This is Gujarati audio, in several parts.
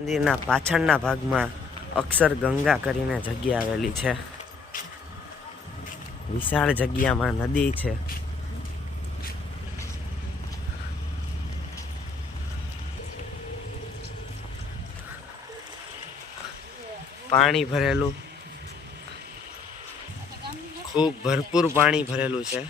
મંદિરના પાછળના ભાગમાં અક્ષરગંગા કરીને જગ્યા આવેલી છે. વિશાળ જગ્યામાં નદી છે. પાણી ભરેલું, ખૂબ ભરપૂર પાણી ભરેલું છે.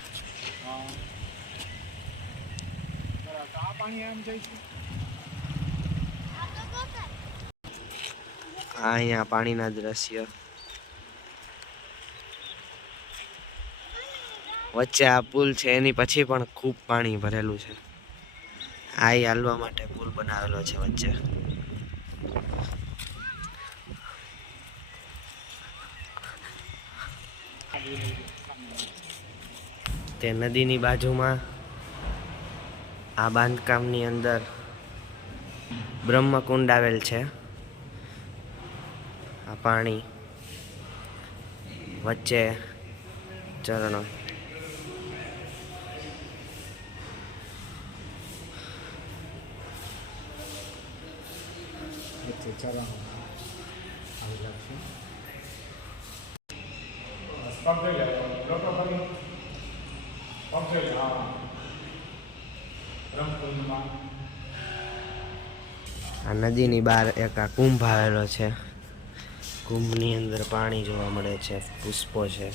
અહીંયા પાણીના દ્રશ્ય, વચ્ચે આ પુલ છે, એની પછી પણ ખૂબ પાણી ભરેલું છે. આ હાલવા માટે પુલ બનાવેલો છે વચ્ચે. તે નદીની બાજુમાં આ બાંધકામની અંદર બ્રહ્મકુંડ આવેલ છે. આ પાણી વચ્ચે ઝરણો. આ નદીની બહાર એક આ કુંભ આવેલો છે. કુંભની અંદર પાણી જોવા મળે છે, પુષ્પો છે.